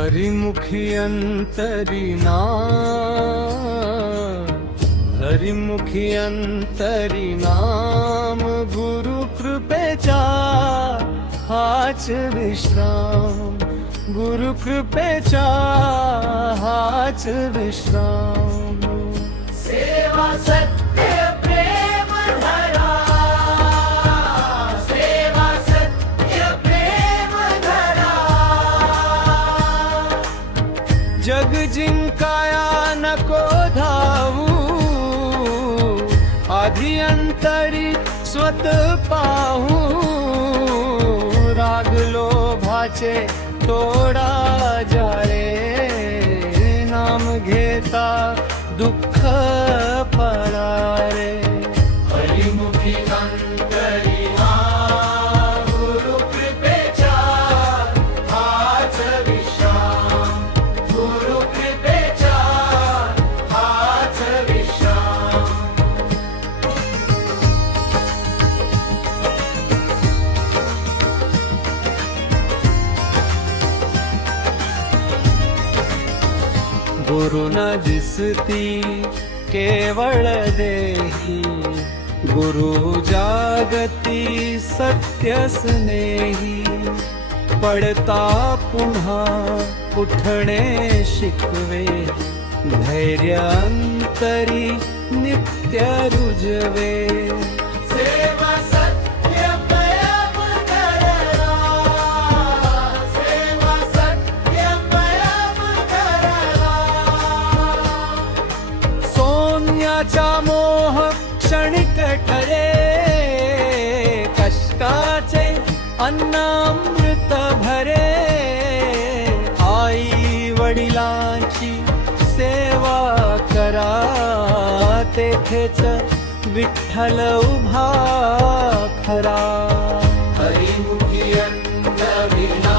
हरिमुखी अंतरिना हरिमुखी अंतरिनाम गुरु कृपेचा हाच विश्राम गुरु कृपेचा हाच विश्राम सेवा सत्य प्रेम धरा सेवा सत्य प्रेम धरा जग जिंकाया नको धावू आधी अंतरी स्वत पाहू राग लोभाचे तोडा जाळे नाम घेता दुःख परारे हरिमुखी अंतरिना गुरु कृपेचा हाच विश्राम गुरु कृपेचा हाच विश्राम गुरु न दिसती केवळ देही गुरु जागती सत्य स्नेही पडता पुन्हा उठणे शिकवे धैर्य अंतरी नित्य रुजवे सेवा सत्य प्रेम धरा सेवा सत्य प्रेम धरा सोन्याचा मोह क्षणिक ठरे कष्टाचे अन्नामृत भरे आई वडिलांची सेवा करा तेथेच विठ्ठल उभा खरा हरिमुखी अंतरिना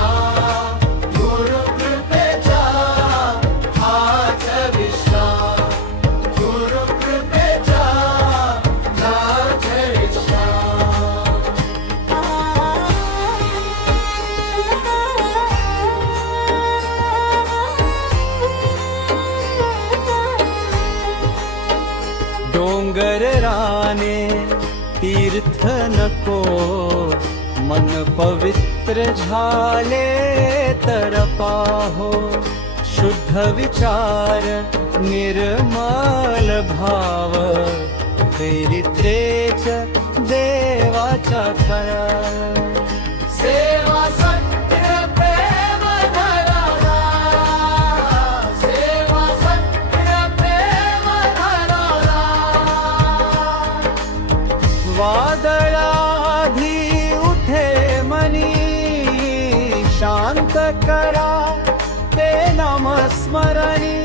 गुरु कृपेचा हाच विश्राम गुरु कृपेचा हाच डोंगर राने तीर्थ नको मन पवित्र झाले तर पाहो शुद्ध विचार निर्मल भाव चरित्रेच देवाचा खरा सेवा सत्य प्रेम धरा सेवा सत्य प्रेम धरा वादळाधी उठे मनी शांत करा ते नामस्मरणी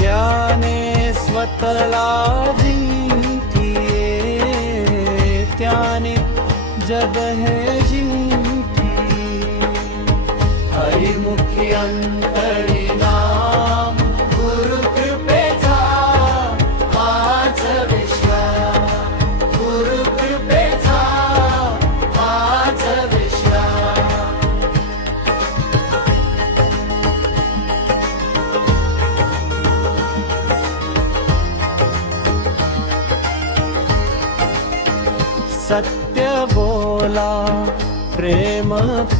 ज्याने स्वतला जिंकिये त्याने जग हे जिंकी हरिमुखी अंतरिनाम गुरु कृपेचा हाच विश्राम गुरु कृपेचा हाच विश्राम सत्य बोला प्रेम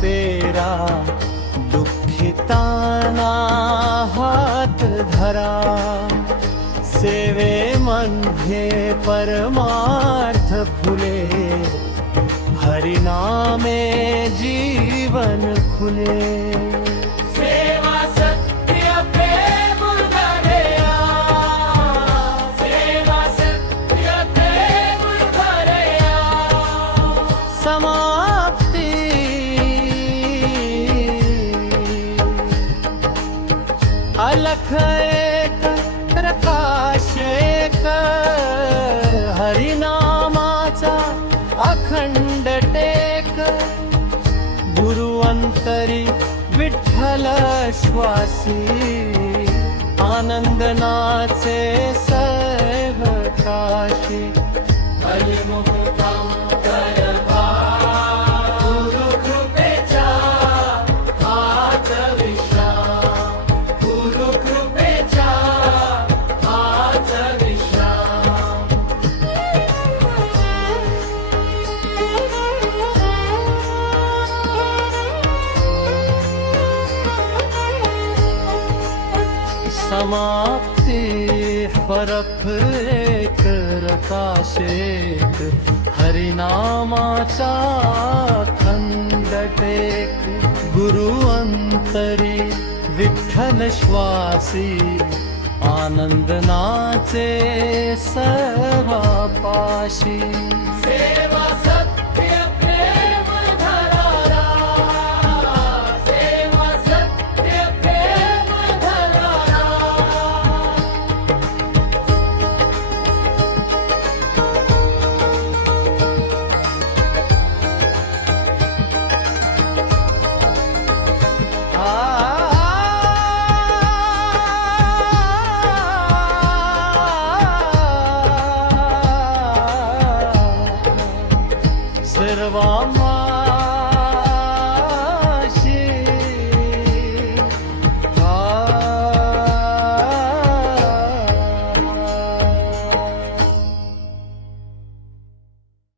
पेरा दुःखिताना हात धरा सेवेमध्ये परमार्थ फुले हरिनामे जीवन खुले सेवा सत्य प्रेम धरया सेवा सत्य प्रेम धरया समाप्ती अलख एक प्रकाश एक हरिनामाचा अखंड टेक गुरु अंतरी विठ्ठल श्वासी आनंद नाचे सैव काशी हरिमुखं करवा गुरु कृपेचा हाच विश्राम समाप्ती परफ एक रकाशेक हरिनामाचा खंड टेक गुरु अंतरी विठ्ठल श्वासी आनंद नाचे सर्वापाशी सेवा सत्य प्रेम धरारा सेवा सत्य प्रेम धरारा सर्वा